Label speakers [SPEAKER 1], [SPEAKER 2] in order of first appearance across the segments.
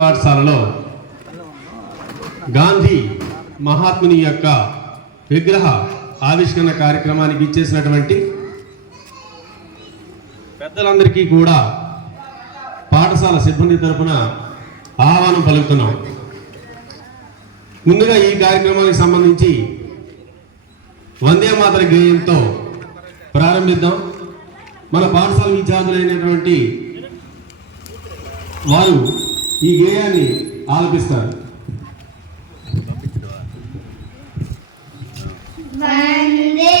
[SPEAKER 1] పాఠశాలలో గాంధీ మహాత్ముని యొక్క విగ్రహ ఆవిష్కరణ కార్యక్రమానికి ఇచ్చేసినటువంటి పెద్దలందరికీ కూడా పాఠశాల సిబ్బంది తరఫున ఆహ్వానం పలుకుతున్నాం. ముందుగా ఈ కార్యక్రమానికి సంబంధించి వందే మాతర గేయంతో ప్రారంభిద్దాం. మన పాఠశాల విద్యార్థులైనటువంటి వారు ఈ గేయాన్ని ఆలపిస్తారు.
[SPEAKER 2] వందే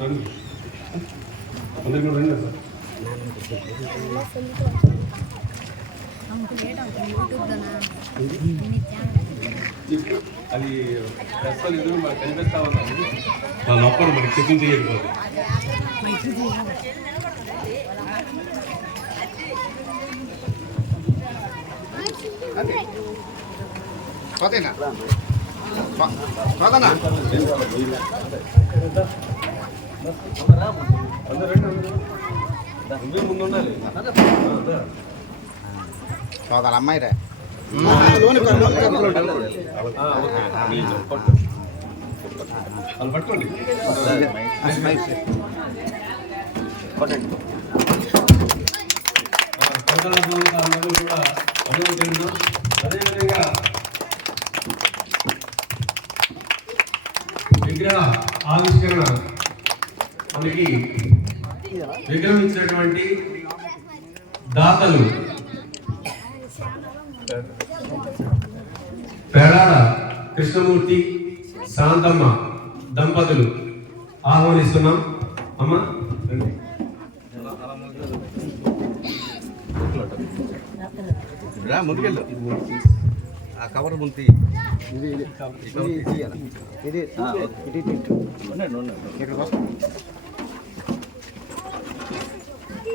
[SPEAKER 1] రండి. అందరికీ రండి సార్ అది ప్రస్తుతం ఎదురు మనకు కనిపిస్తా ఉన్నాము ఆ లోపల మనకి చెకింగ్ చేయకపోతే
[SPEAKER 3] పోతేనా? పోతానా
[SPEAKER 1] అందరూ
[SPEAKER 3] అమ్మాయి రే
[SPEAKER 1] పట్టుకోండి అందరూ కూడా అదేవిధంగా విగ్రహ ఆవిష్కరణ మనకి విగ్రహం ఇచ్చినటువంటి దాతలు పేరాడ కృష్ణమూర్తి శాంతమ్మ దంపతులు ఆహ్వానిస్తున్నాం అమ్మ
[SPEAKER 3] ముందుకెళ్ళు ఆ కవర్ ముందు ఇది
[SPEAKER 1] పైకి నుంచి లాగి. ఇది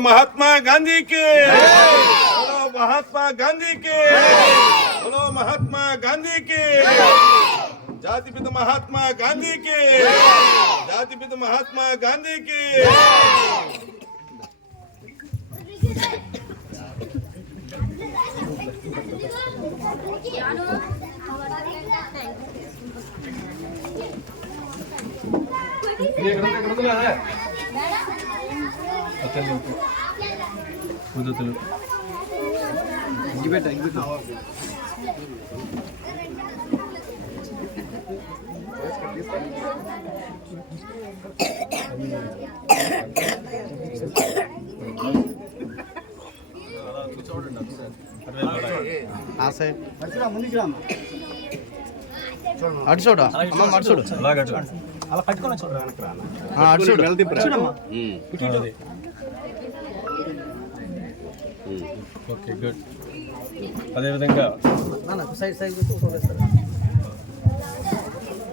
[SPEAKER 1] महात्मा गांधी के। बोलो महात्मा गांधी के। बोलो महात्मा गांधी के। जाति पिता महात्मा गांधी के। जाति पिता महात्मा गांधी के। పద్ధతులు
[SPEAKER 3] ఆ సైడ్ అటు చూడు అమ్మ. అటు చూడు
[SPEAKER 4] అలా పట్టుకొని చూడరా
[SPEAKER 3] ఆ, అటు చూడు.
[SPEAKER 1] ఓకే గుడ్ అదేవిధంగా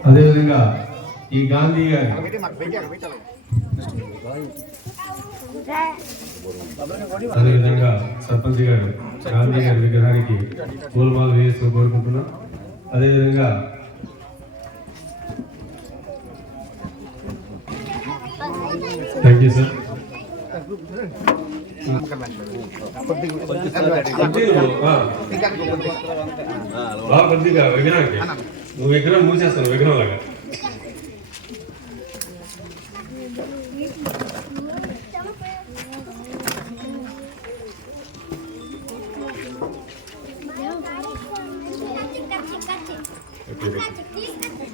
[SPEAKER 1] అదేవిధంగా ఈ గాంధీ గారి అదేవిధంగా సర్పంచ్ గారు గాంధీ గారి విగ్రహానికి పూలమాలు వేస్తూ కోరుకుంటున్నాం. అదేవిధంగా థ్యాంక్ యూ సార్ కొద్దిగా విగ్రహానికి నువ్వు విగ్రహం మూసేస్తాను విగ్రహం లాగా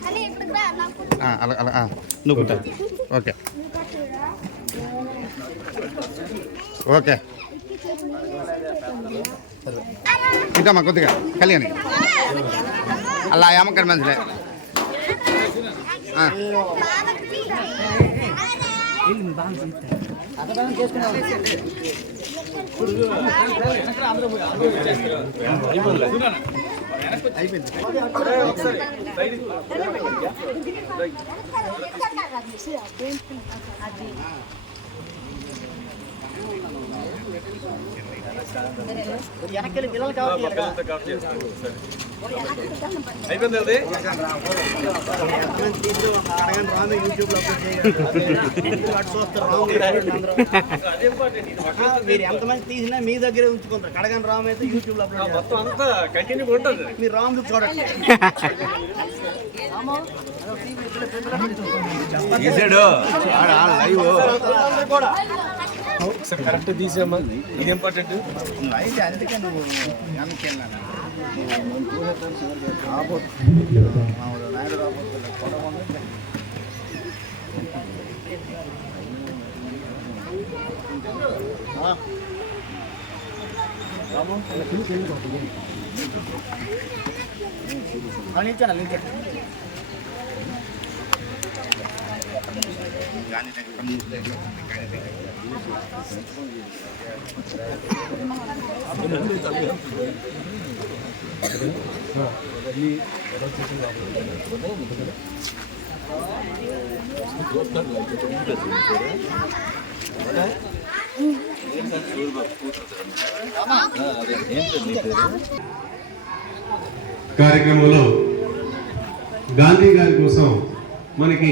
[SPEAKER 2] అని ఇప్పుడు రా నాకు
[SPEAKER 3] ఆ, అలా అలా ఆ, నువ్వు కూర్చో. Okay okay. ఇటమ్మా కొద్దిగా? కళ్యాణి అలా ఏమక్కడ మంచిలే
[SPEAKER 4] అయిపోయింది.
[SPEAKER 1] అయిపోయింది అది
[SPEAKER 4] మీరు ఎంతమంది తీసినా మీ దగ్గరే ఉంచుకుంటారు. కడగండి రాము అయితే యూట్యూబ్లో అప్లోడ్
[SPEAKER 1] మొత్తం అంతా కంటిన్యూ ఉంటుంది
[SPEAKER 4] మీరు రాము చూడండి
[SPEAKER 1] తీసాడు.
[SPEAKER 4] కూడా.
[SPEAKER 1] కరెక్ట్ తీసామా ఇది ఇంపార్టెంట్
[SPEAKER 3] అయితే అందుకే నువ్వు వెనక్కి వెళ్ళాను
[SPEAKER 4] నిల్చోండి నిల్చోండి
[SPEAKER 1] కార్యక్రమంలో గాంధీ గారి కోసం మనకి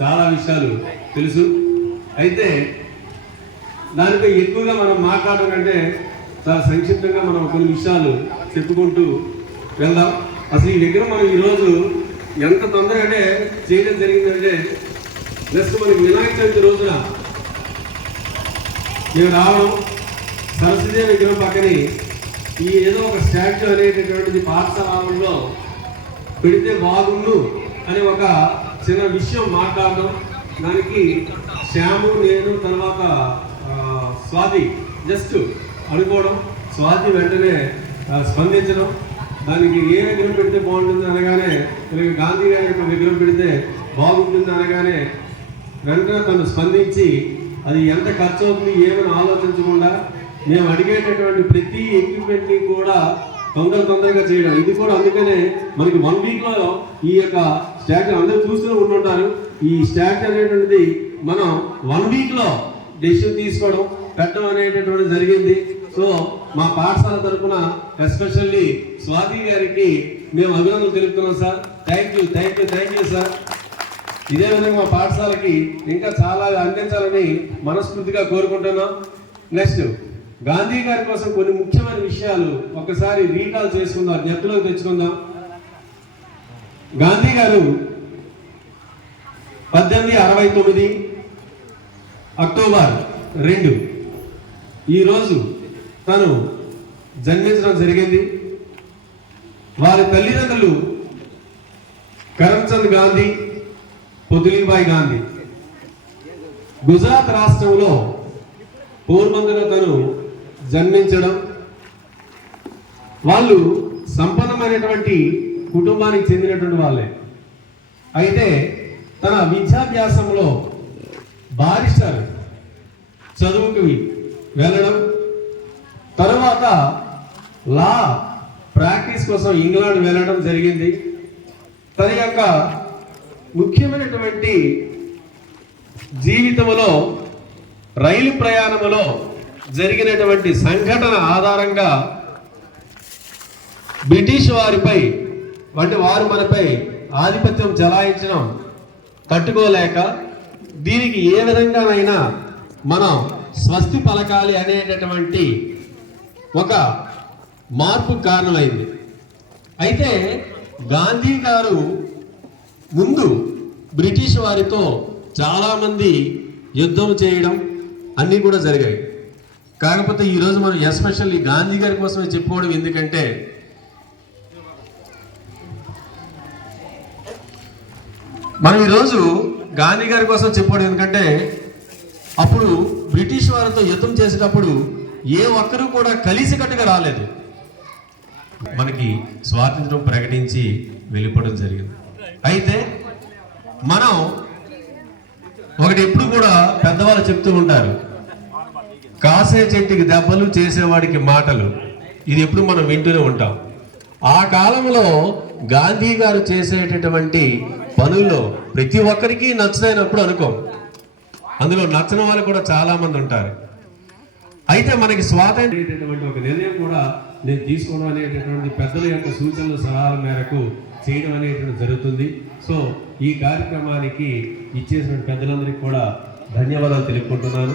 [SPEAKER 1] చాలా విషయాలు తెలుసు. అయితే దానిపై ఎక్కువగా మనం మాట్లాడడం చాలా సంక్షిప్తంగా మనం కొన్ని విషయాలు చెప్పుకుంటూ వెళ్దాం. అసలు ఈ విగ్రహం మనం ఈరోజు ఎంత తొందరగా అంటే చేయడం జరిగిందంటే నెక్స్ట్ మనకి వినాయక చవితి రోజున మేము రావడం సరస్వతీ విగ్రహం పక్కని ఈ ఏదో ఒక స్టాచ్యూ అనేటటువంటిది పాఠశాలలో పెడితే బాగుండు అని ఒక చిన్న విషయం మాట్లాడడం దానికి శ్యాము నేను తర్వాత స్వాతి జస్ట్ అనుకోవడం. స్వాతి వెంటనే స్పందించడం. దానికి ఏ విగ్రహం పెడితే బాగుంటుంది అనగానే ఇలాగ గాంధీ గారి యొక్క విగ్రహం పెడితే బాగుంటుంది అనగానే వెంటనే తను స్పందించి అది ఎంత ఖర్చు అవుతుంది ఏమని ఆలోచించకుండా మేము అడిగేటటువంటి ప్రతి ఎక్విప్మెంట్ని కూడా తొందర తొందరగా చేయడం. ఇది కూడా అందుకనే మనకి వన్ వీక్లో ఈ యొక్క స్టాచ్యూ అందరూ చూస్తూ ఉంటుంటారు ఈ స్టాచ్యూ అనేటువంటిది మనం వన్ వీక్లో డెసిషన్ తీసుకోవడం పెట్టడం అనేటటువంటి జరిగింది. సో మా పాఠశాల తరఫున ఎస్పెషల్లీ స్వాతి గారికి మేము అభినందనలు తెలుపుతున్నాం sir. Thank you thank you thank you sir ఇదే విధంగా మా పాఠశాలకి ఇంకా చాలా అందించాలని మనస్ఫూర్తిగా కోరుకుంటున్నాం. నెక్స్ట్ గాంధీ గారి కోసం కొన్ని ముఖ్యమైన విషయాలు ఒకసారి రీకాల్ చేసుకుందాం జ్ఞప్తిలోకి తెచ్చుకుందాం. గాంధీ గారు పద్దెనిమిది అరవై తొమ్మిది అక్టోబర్ రెండు. ఈరోజు తను జన్మించడం జరిగింది. వారి తల్లిదండ్రులు కరమ్చంద్ గాంధీ పొదిలిబాయి గాంధీ. గుజరాత్ రాష్ట్రంలో పోర్బందర్లో తను జన్మించడం. వాళ్ళు సంపన్నమైనటువంటి కుటుంబానికి చెందినటువంటి వాళ్ళే. అయితే తన విద్యాభ్యాసంలో బారిస్టర్ చదువుకి వెళ్ళడం తరువాత లా ప్రాక్టీస్ కోసం ఇంగ్లాండ్ వెళ్ళడం జరిగింది. తన యొక్క ముఖ్యమైనటువంటి జీవితంలో రైలు ప్రయాణంలో జరిగినటువంటి సంఘటన ఆధారంగా బ్రిటిష్ వారిపై వంటి వారు మనపై ఆధిపత్యం చెలాయించడం తట్టుకోలేక దీనికి ఏ విధంగానైనా మనం స్వస్తి పలకాలి అనేటటువంటి ఒక మార్పు కారణమైంది. అయితే గాంధీ గారు ముందు బ్రిటిష్ వారితో చాలామంది యుద్ధం చేయడం అన్నీ కూడా జరిగాయి. కాకపోతే ఈరోజు మనం ఎస్పెషల్లీ గాంధీ గారి కోసమే చెప్పుకోవడం ఎందుకంటే మనం ఈరోజు గాంధీ గారి కోసం చెప్పాడు ఎందుకంటే అప్పుడు బ్రిటిష్ వారితో యుద్ధం చేసేటప్పుడు ఏ ఒక్కరూ కూడా కలిసికట్టుగా రాలేదు. మనకి స్వాతంత్రం ప్రకటించి వెళ్ళిపోవడం జరిగింది. అయితే మనం ఒకటి ఎప్పుడు కూడా పెద్దవాళ్ళు చెప్తూ ఉంటారు కాసే చెట్టుకి దెబ్బలు చేసేవాడికి మాటలు. ఇది ఎప్పుడు మనం వింటూనే ఉంటాం. ఆ కాలంలో గాంధీ గారు చేసేటటువంటి పనుల్లో ప్రతి ఒక్కరికి నచ్చుతాయినప్పుడు అనుకోం. అందులో నచ్చని వాళ్ళు కూడా చాలా మంది ఉంటారు. అయితే మనకి స్వాతంత్ర్యం ఒక నిర్ణయం కూడా నేను తీసుకోవడం అనేటటువంటి పెద్దల యొక్క సూచనలు సలహాల మేరకు చేయడం అనేటువంటి జరుగుతుంది. సో ఈ కార్యక్రమానికి ఇచ్చేసిన పెద్దలందరికీ కూడా ధన్యవాదాలు తెలుపుకుంటున్నాను.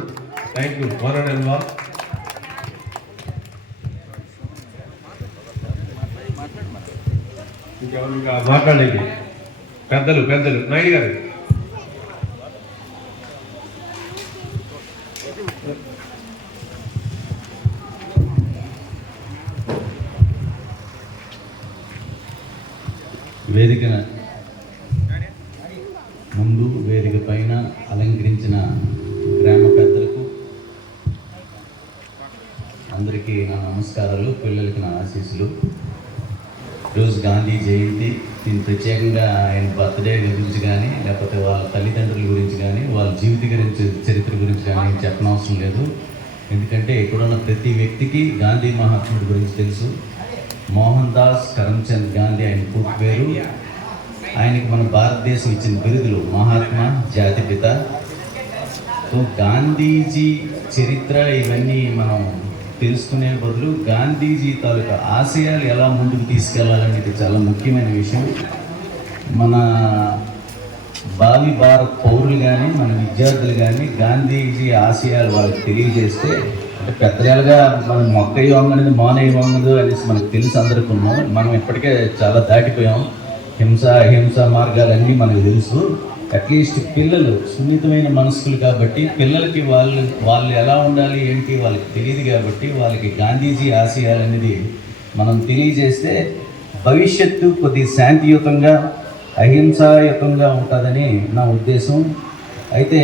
[SPEAKER 1] Thank you one and all ఇంకెవరు ఇంకా మాట్లాడలేదు? పెద్దలు పెద్దలు. నాయుడు గారు.
[SPEAKER 5] వేదికన ముందు వేదిక పైన అలంకరించిన గ్రామ పెద్దలకు అందరికీ నా నమస్కారాలు పిల్లలకి నా ఆశీస్సులు. రోజు గాంధీ జయంతి దీని ప్రత్యేకంగా ఆయన బర్త్డే గురించి కానీ లేకపోతే వాళ్ళ తల్లిదండ్రుల గురించి కానీ వాళ్ళ జీవిత గురించి చరిత్ర గురించి కానీ చెప్పనవసరం లేదు. ఎందుకంటే ఇక్కడున్న ప్రతి వ్యక్తికి గాంధీ మహాత్ముడి గురించి తెలుసు. మోహన్ దాస్ కరమ్చంద్ గాంధీ ఆయన పూర్తి పేరు. ఆయనకి మన భారతదేశం ఇచ్చిన బిరుదులు మహాత్మా జాతిపిత. సో గాంధీజీ చరిత్ర ఇవన్నీ మనం తెలుసుకునే బదులు గాంధీజీ తాలూకా ఆశయాలు ఎలా ముందుకు తీసుకెళ్ళాలనేది చాలా ముఖ్యమైన విషయం. మన భావి భారత్ పౌరులు కానీ మన విద్యార్థులు కానీ గాంధీజీ ఆశయాలు వాళ్ళకి తెలియజేస్తే అంటే పెద్దలుగా మనం మొక్క వంగనిది మానవ వంగదు అనేసి మనకు తెలుసు అందరికి ఉన్నాం. మనం ఇప్పటికే చాలా దాటిపోయాం. హింస అహింస మార్గాలన్నీ మనకు తెలుసు. అట్లీస్ట్ పిల్లలు సున్నితమైన మనసులు కాబట్టి పిల్లలకి వాళ్ళు వాళ్ళు ఎలా ఉండాలి ఏంటి వాళ్ళకి తెలియదు కాబట్టి వాళ్ళకి గాంధీజీ ఆశయాలు అనేది మనం తెలియజేస్తే భవిష్యత్తు కొద్ది శాంతియుతంగా అహింసాయుతంగా ఉంటుందని నా ఉద్దేశం. అయితే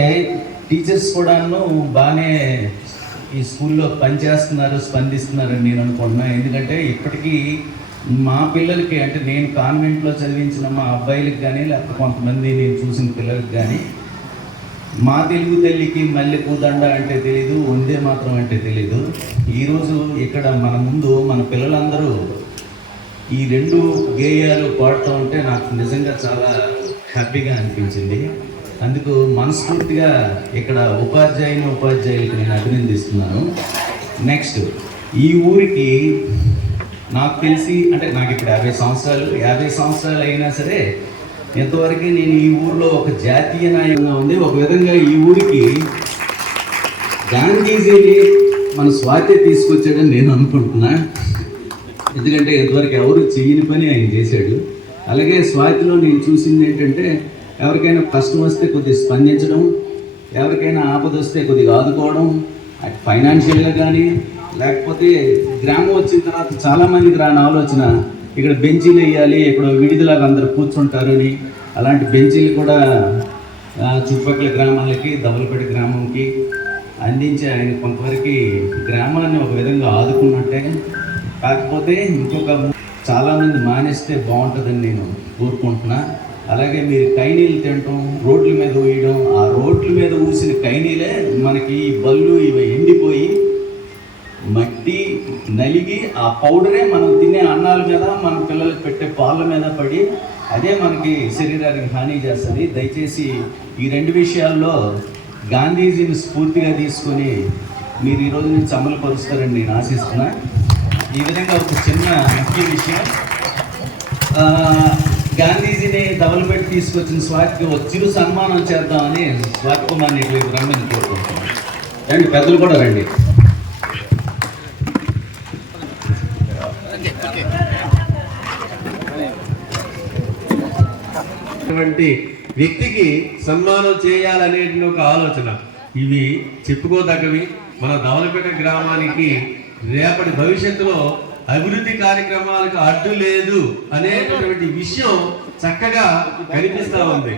[SPEAKER 5] టీచర్స్ కూడాను బాగానే ఈ స్కూల్లో పనిచేస్తున్నారు స్పందిస్తున్నారు నేను అనుకుంటున్నాను ఎందుకంటే ఇప్పటికీ మా పిల్లలకి అంటే నేను కాన్వెంట్లో చదివించిన మా అబ్బాయిలకు కానీ లేకపోతే కొంతమంది నేను చూసిన పిల్లలకి కానీ మా తెలుగు తల్లికి మల్లెపూదండ అంటే తెలీదు వందే మాత్రం అంటే తెలీదు. ఈరోజు ఇక్కడ మన ముందు మన పిల్లలందరూ ఈ రెండు గేయాలు పాడుతూ ఉంటే నాకు నిజంగా చాలా హ్యాపీగా అనిపించింది. అందుకు మనస్ఫూర్తిగా ఇక్కడ ఉపాధ్యాయుని ఉపాధ్యాయులకు నేను అభినందిస్తున్నాను. నెక్స్ట్ ఈ ఊరికి నాకు తెలిసి అంటే నాకు ఇప్పుడు యాభై సంవత్సరాలు యాభై సంవత్సరాలు అయినా సరే ఇంతవరకు నేను ఈ ఊర్లో ఒక జాతీయ నాయకంగా ఉంది ఒక విధంగా ఈ ఊరికి గాంధీజీని మన స్వాతి తీసుకొచ్చాడని నేను అనుకుంటున్నా. ఎందుకంటే ఇంతవరకు ఎవరు చేయని పని ఆయన చేశాడు. అలాగే స్వాతిలో నేను చూసింది ఏంటంటే ఎవరికైనా కష్టం వస్తే కొద్దిగా స్పందించడం ఎవరికైనా ఆపద వస్తే కొద్దిగా ఆదుకోవడం ఫైనాన్షియల్గా కానీ లేకపోతే గ్రామం వచ్చిన తర్వాత చాలామందికి రాని ఆలోచన ఇక్కడ బెంచీలు వేయాలి ఇక్కడ విడిదిలాగా అందరు కూర్చుంటారని అలాంటి బెంచీలు కూడా చుట్టుపక్కల గ్రామాలకి దవలపేట గ్రామంకి అందించి ఆయన కొంతవరకు గ్రామాన్ని ఒక విధంగా ఆదుకున్నట్టే. కాకపోతే ఇంకొక చాలామంది మానేస్తే బాగుంటుందని నేను కోరుకుంటున్నా. అలాగే మీరు కైనీలు తినటం రోడ్ల మీద వేయడం ఆ రోడ్ల మీద ఊసిన కైనీలే మనకి ఈ బళ్ళు ఇవి ఎండిపోయి మట్టి నలిగి ఆ పౌడరే మనం తినే అన్నాల మీద మన పిల్లలకు పెట్టే పాల మీద పడి అదే మనకి శరీరానికి హాని చేస్తుంది. దయచేసి ఈ రెండు విషయాల్లో గాంధీజీని స్ఫూర్తిగా తీసుకొని మీరు ఈరోజు నుంచి అమలు పరుస్తారని నేను ఆశిస్తున్నా. ఈ విధంగా ఒక చిన్న ముఖ్య విషయం. గాంధీజీని గాంధీజీని దవలపెట్టి తీసుకొచ్చిన స్వాతికి ఒక చిరు సన్మానం చేద్దామని స్వాతి కుమార్ని ఇటువైపు రమ్మని కోరుకుంటున్నాను. రండి పెద్దలు కూడా రండి.
[SPEAKER 1] ఉన్నటువంటి వ్యక్తికి సన్మానం చేయాలనే ఒక ఆలోచన. ఇవి చెప్పుకోదగ్గవి. మన దవలపేట గ్రామానికి రేపటి భవిష్యత్తులో అభివృద్ధి కార్యక్రమాలకు అడ్డు లేదు అనేటటువంటి విషయం చక్కగా కనిపిస్తా ఉంది.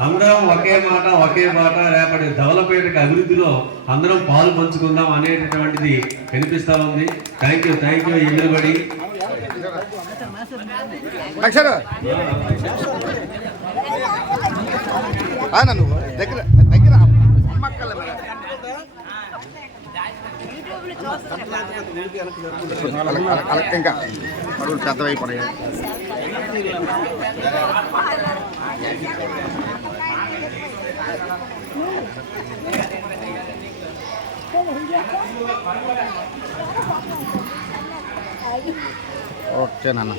[SPEAKER 1] అందరం ఒకే మాట ఒకే మాట రేపటి దవలపేటకి అభివృద్ధిలో అందరం పాలు పంచుకుందాం అనేటటువంటిది కనిపిస్తూ ఉంది. థ్యాంక్ యూ థ్యాంక్ యూ ఎదురుబడి.
[SPEAKER 3] లక్షలు నువ్వు దగ్గర దగ్గర అమ్మక్కల ఇంకా అడుగులు పెద్దవైపోయాయి
[SPEAKER 2] Thank you.
[SPEAKER 3] ఓకే నాన్న.